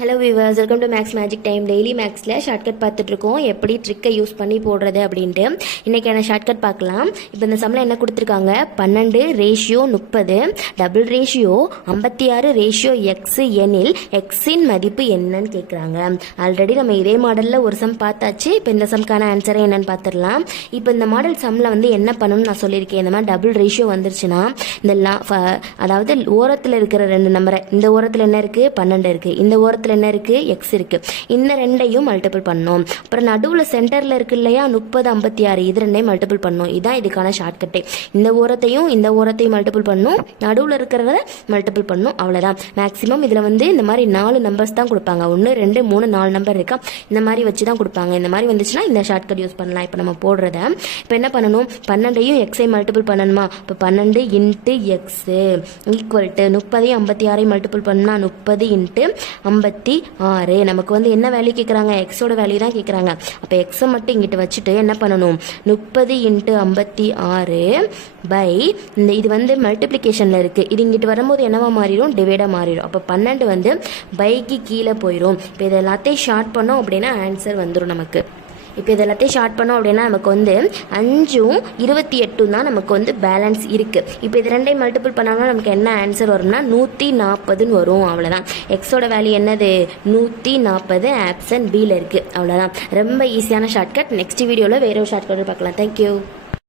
Hello viewers, welcome to maths magic time. Daily மேக்ஸில் shortcut பார்த்துட்ருக்கோம், எப்படி ட்ரிக்கை யூஸ் பண்ணி போடுறது அப்படின்ட்டு. இன்றைக்கான ஷார்ட்கட் பார்க்கலாம். இப்போ இந்த சம்மில் என்ன கொடுத்துருக்காங்க, 12:30 டபுள் ரேஷியோ 56 எக்ஸ் எனில் எக்ஸின் மதிப்பு என்னன்னு கேட்குறாங்க. ஆல்ரெடி நம்ம இதே மாடலில் ஒரு சம் பார்த்தாச்சு. இப்போ இந்த சம்க்கான ஆன்சரை என்னன்னு பார்த்துடலாம். இப்போ இந்த மாடல் சம்மில் வந்து என்ன பண்ணணும்னு நான் சொல்லியிருக்கேன். இந்த மாதிரி டபுள் ரேஷியோ வந்துருச்சுன்னா இந்த அதாவது ஓரத்தில் இருக்கிற ரெண்டு நம்பரை, இந்த ஓரத்தில் என்ன இருக்குது, 12 இருக்குது, இந்த ஓரத்தில் என்ன இருக்கு, எக்ஸ் இருக்கு, இந்த ரெண்டையும் மல்டிபிள் பண்ணோம். அப்புறம் நடுவில் சென்டர்ல இருக்கு இல்லையா 30 56, இது ரெண்டையும் மல்டிபிள் பண்ணோம். இதுதான் இதுக்கான ஷார்ட்கட்டே. இந்த ஓரத்தையும் மல்டிபிள் பண்ணும், நடுவில் இருக்கிறத மல்டிபிள் பண்ணும், அவ்வளோதான். மேக்ஸிமம் இதில் வந்து இந்த மாதிரி 4 நம்பர்ஸ் தான் கொடுப்பாங்க. 1 2 3 4 நம்பர் இருக்கா, இந்த மாதிரி வச்சு தான் கொடுப்பாங்க. இந்த மாதிரி வந்துச்சுன்னா இந்த ஷார்ட்கட் யூஸ் பண்ணலாம். இப்போ நம்ம போடுறத இப்போ என்ன பண்ணணும், 12ஐயும் எக்ஸை மல்டிபிள் பண்ணணுமா. இப்போ 12 இன்ட்டு எக்ஸ் ஈக்குவல் டு 30ஐயும் 56ஐயும் மல்டிபிள் பண்ணா 30 இன்ட்டு 56. நமக்கு வந்து என்ன வேல்யூ கேட்குறாங்க, எக்ஸோட வேல்யூ தான் கேட்குறாங்க. அப்போ எக்ஸை மட்டும் இங்கிட்ட வச்சுட்டு என்ன பண்ணணும், 30 இன்ட்டு 56 பை இந்த இது வந்து மல்டிப்ளிகேஷனில் இருக்குது, இது இங்கிட்டு வரும்போது என்னவா மாறிடும், டிவைடாக மாறிடும். அப்போ 12 வந்து பைக்கு கீழே போயிடும். இப்போ இது எல்லாத்தையும் ஷார்ட் பண்ணோம் அப்படின்னா ஆன்சர் வந்துடும் நமக்கு. இப்போ இது எல்லாத்தையும் ஷார்ட் பண்ணோம் அப்படின்னா நமக்கு வந்து 5ம் 28 தான் நமக்கு வந்து பேலன்ஸ் இருக்குது. இப்போ இது ரெண்டையும் மல்டிபிள் பண்ணாங்கன்னா நமக்கு என்ன ஆன்சர் வரும்னா 140ன்னு வரும். அவ்வளோதான். எக்ஸோட வேல்யூ என்னது, 140. ஆப்ஷன் பியில் இருக்குது. அவ்வளோதான். ரொம்ப ஈஸியான ஷார்ட்கட். நெக்ஸ்ட் வீடியோவில் வேற ஒரு ஷார்ட்கட் பார்க்கலாம். தேங்க்யூ.